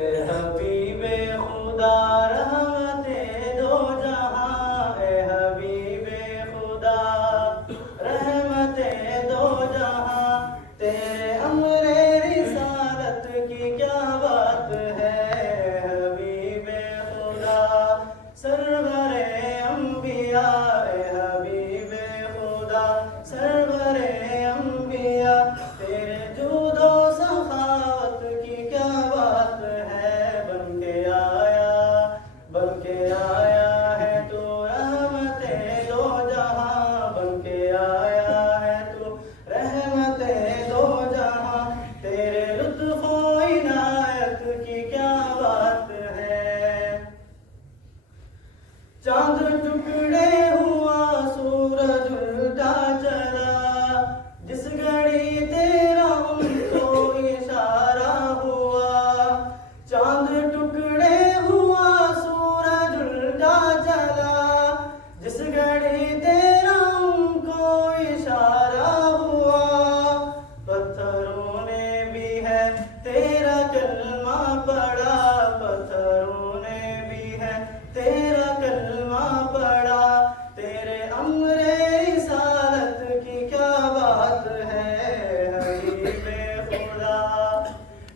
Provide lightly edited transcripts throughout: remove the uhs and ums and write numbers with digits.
اے حبیب خدا رحمت دو جہاں، اے حبیب خدا رحمت دو جہاں، تیرے امر رسالت کی کیا بات ہے، حبیب خدا سرور انبیاء، اے حبیب خدا سرور انبیاء، تیرے جود و سخاوت کی کیا بات ہے، بن کے آیا ہے تو رحمت دو جہاں، بن کے آیا ہے تو رحمت دو جہاں، تیرے لطف و عنایت کی کیا بات ہے، چاند ٹکڑے ہوا سورج الٹا چلا، جس گھڑی تیرا ان کو اشارہ ہوا، چاند ٹکڑے ہوا سورج الٹا چلا، جس گھڑی تیرا ان کو اشارہ ہوا، پتھروں نے بھی ہے تیرا کلمہ پڑھا، پتھروں نے بھی ہے تیرا کلمہ پڑھا، تیرے امر رسالت کی کیا بات ہے، حبیب خدا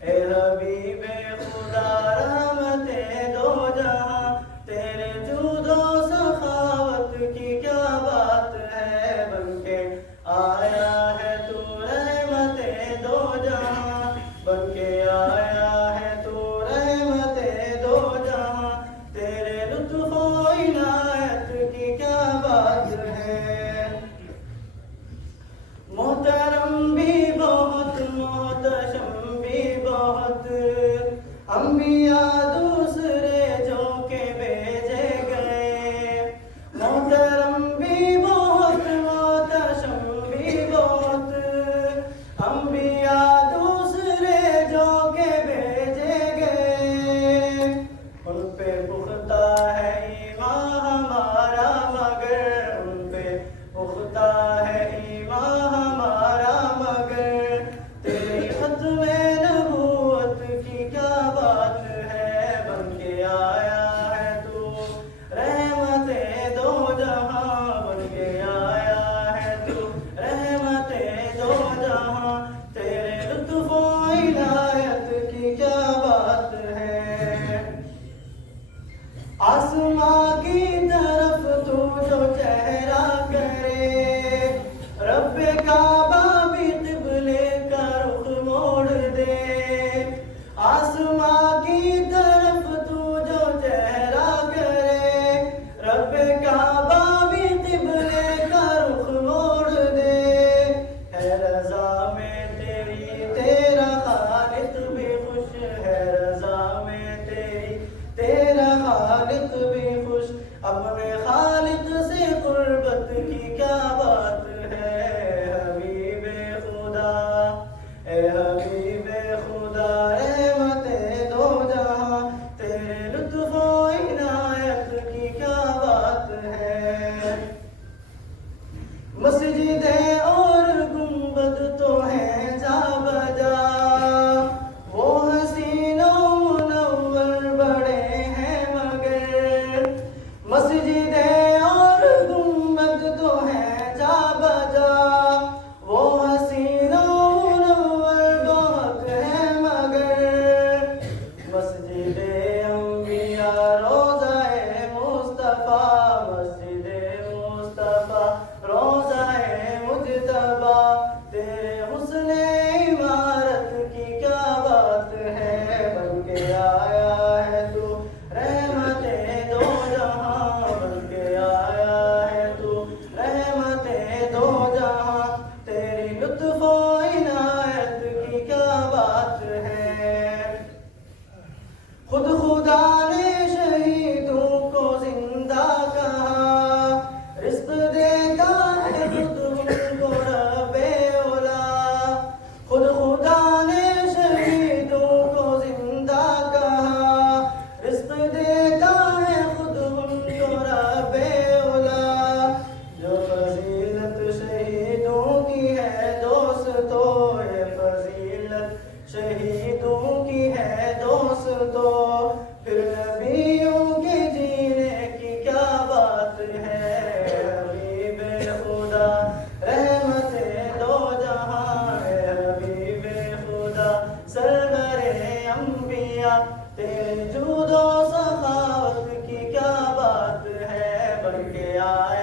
اے حبیب خدا رحمت دو جہاں، تیرے جود و سخاوت کی کیا بات ہے، بن کے آیا ہے تو رحمت دو جہاں، بن کے آیا ہے تو رحمت دو جہاں، تیرے لطف و عنایت کی کیا بات ہے، محترم بھی بہت محتشم بھی بہت، انبیاء دوسرے جو کہ بھیجے گئے، محترم بھی بہت محتشم بھی بہت، انبیاء دوسرے جو کہ بھیجے گئے، ان پہ پختہ ہے ایمان ہمارا مگر، ان پہ پختہ ہے ایمان ہمارا مگر، تیری ختم نبوت کی کیا بات ہے، بن کے آیا ہے تو رحمت دو جہاں، بن کے آیا ہے تو رحمت دو جہاں، تیرے لطف و عنایت کی کیا بات ہے، آسماں کی طرف تو جو چہرہ کرے، رب کعبہ بھی قبلے کا رخ موڑ دے، آسماں کی طرف تو جو چہرہ کرے، رب کعبہ بھی قبلے کا رخ موڑ دے، ہے رضا میں تیری تیرا خالق بھی خوش، ہے رضا میں تیری تیرا خالق بھی خوش، اپنے خالق سے قربت کی کیا بات ہے، حبیب خدا اے حبیب خدا رحمت دو جہاں، تیرے لطف و عنایت کی کیا بات ہے، مسجدیں اور گنبد تو ہیں جا بجا، وہ حسین و منور بڑے ہیں مگر، مسجدیں اور گنبد تو ہیں جا بجا، وہ حسین و منور بہت ہیں مگر، مسجد انبیاء روضہ مصطفیٰ، مسجد مصطفیٰ روضہ مجتبیٰ، تیرے حسن عمارت کی کیا بات ہے، بن کے آیا ہے تو رحمت دو جہاں، بن کے آیا ہے تو رحمت دو جہاں، تیری لطف و عنایت کی کیا بات ہے، خود خدا نے شہیدوں کو زندہ کہا، رزق دیتا ہے خود ان کو رب اولا، خود خدا نے شہیدوں کو زندہ کہا، رزق دیتا ہے خود ان کو رب اولا، جو فضیلت شہیدوں کی ہے دوستو، یہ فضیلت شہیدوں کی ہے دوستو، تیرے جود و سخاوت کی کیا بات ہے، بن کے آیا